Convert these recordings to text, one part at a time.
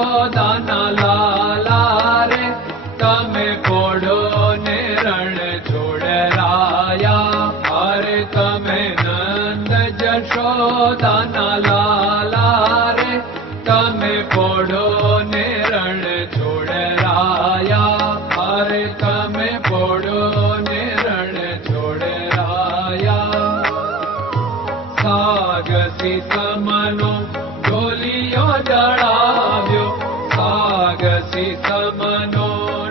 જશોદાના લાલા રે તમે પોડો ને રણ છોડરાયા. અરે તમે નંદ જશોદાના લાલા રે તમે પોડો ને રણ છોડરાયા. અરે તમે પોડો ને રણ છોડરાયા. સાગસી સમનો ઢોલિયો ડળાવ્યો, સાગસી સમનો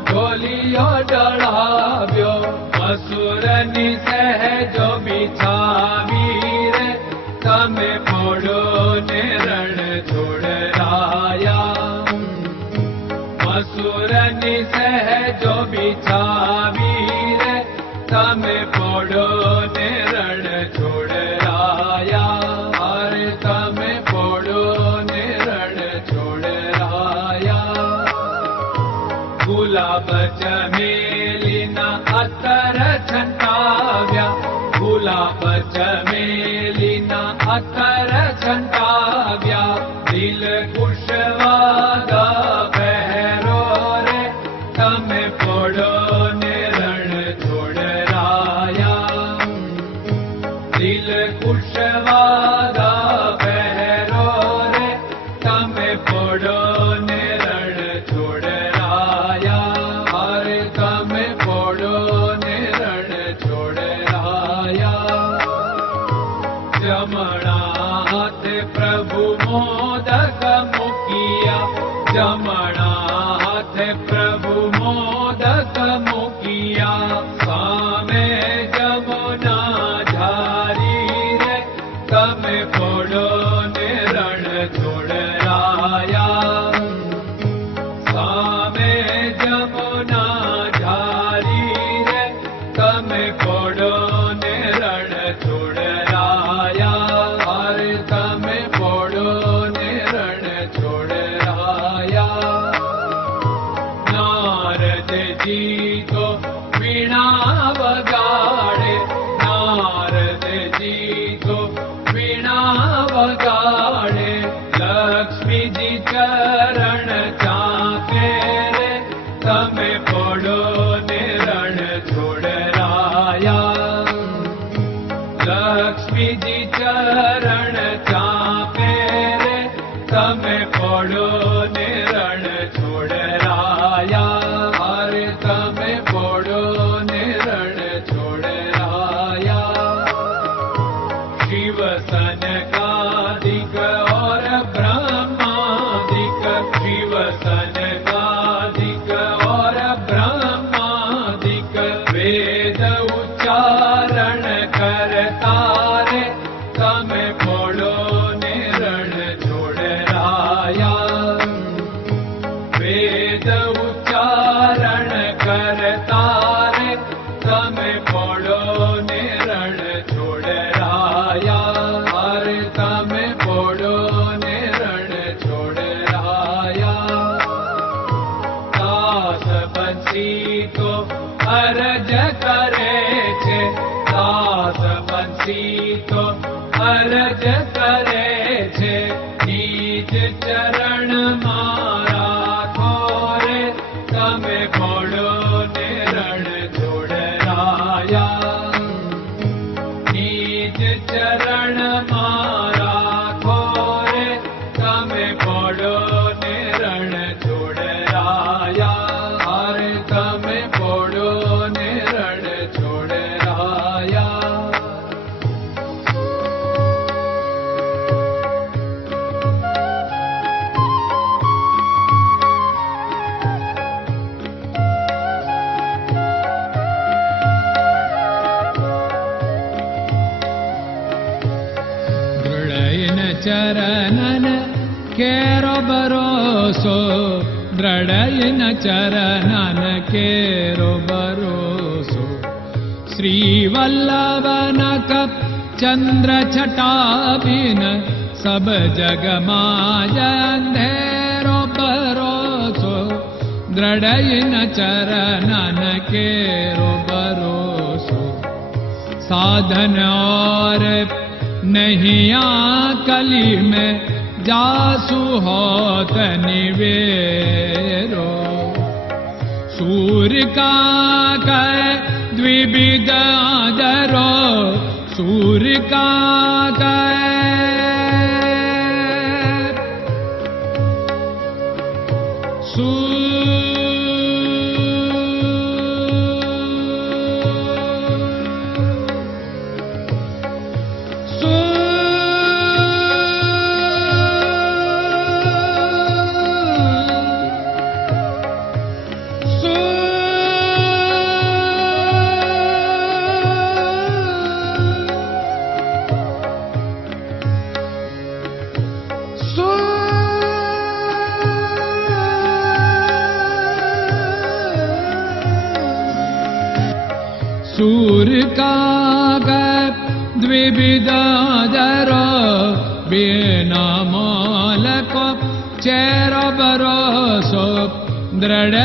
ઢોલિયો ડળાવ્યો. મસૂરની સહેજો બિછાવી રે તમે પોડો ને રણ છોડરાયા. મસૂરની સહેજો બિછાવી રે તમે પોડો ને રણ છોડરાયા. અરે તમે પોડો ને રણ છોડરાયા. ગુલાબ ચમેલીના અત્તર છંટાવ્યા, ગુલાબ ચમેલીના અત્તર છંટાવ્યા. દિલ કુશવાદા પહેરો રે તમે પોડો ને રણ છોડરાયા. દિલ કુશવાદા પહેરો રે તમે પોડો ને રણ છોડરાયા. અરે તમે પોડો ને રણ છોડરાયા. જમણા હાથે પ્રભુ મોદક મૂકિયા, જમણા હાથે પ્રભુ મોદક મૂકિયા. સામે જમુના ઝારી રે તમે પોડો ને રણ છોડરાયા. સામે જમુના ઝારી રે તમે પોડો ને રણ છોડરાયા. અરે તમે પોડો ને રણ છોડરાયા. નારદજી તો વીણા વગાડે, નારદજી તો વીણા વગાડે. લક્ષ્મીજી ચરણ ચાકે રે તમે પોડો ને રણ છોડરાયા. લક્ષ્મીજી ચરણ ચાપે રે તમે પોડો ને રણ છોડરાયા. અરે તમે પોડો ને રણ છોડરાયા. શિવ સનકાદિક और ब्रह्मादिक, शिव सनकादिक और ब्रह्मादिक. वेद उच्चारण करता रे તમે પોડો ને રણ છોડરાયા. વેદ ઉચ્ચારણ કરતા રે તમે પોડો ને રણ છોડરાયા. અરે તમે પોડો ને રણ છોડરાયા. દાસ બંસી તો અરજ કરે છે, દાસ બંસી તો અરજ કરે છે. નીચ ચરણ મારા ખોરે તમે પોડો ને રણ છોડરાયા. નીચ ચરણ મારા ખોરે તમે પોડો ને રણ છોડરાયા. અરે તમે પોડો ને રણ છોડરાયા. ચરણન કેરો ભરોસો, દ્રઢયન ચરણન કેરો ભરોસો. શ્રી વલ્લભન કપ ચંદ્ર છટાબિન સબ જગમાં અંધેરો ભરોસો. દ્રઢયન ચરણન કેરો ભરોસો. साधन और नहीं कली में जासु होत निवेरो। सूर्य का कै द्विविध आदरो, सूर्य का सूर्य का द्विविधादरो, बिना मोल को चेर भरोसो, दृढ़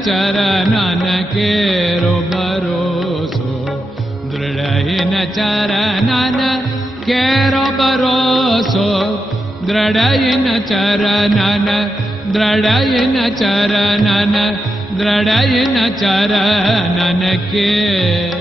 चरणन केरो भरोसो, दृढ़ चरणन केरो भरोसो, दृढ़ चरणन, दृढ़ चरणन, दृढ़ चरणन के।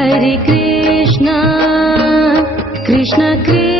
Hare Krishna, Krishna Krishna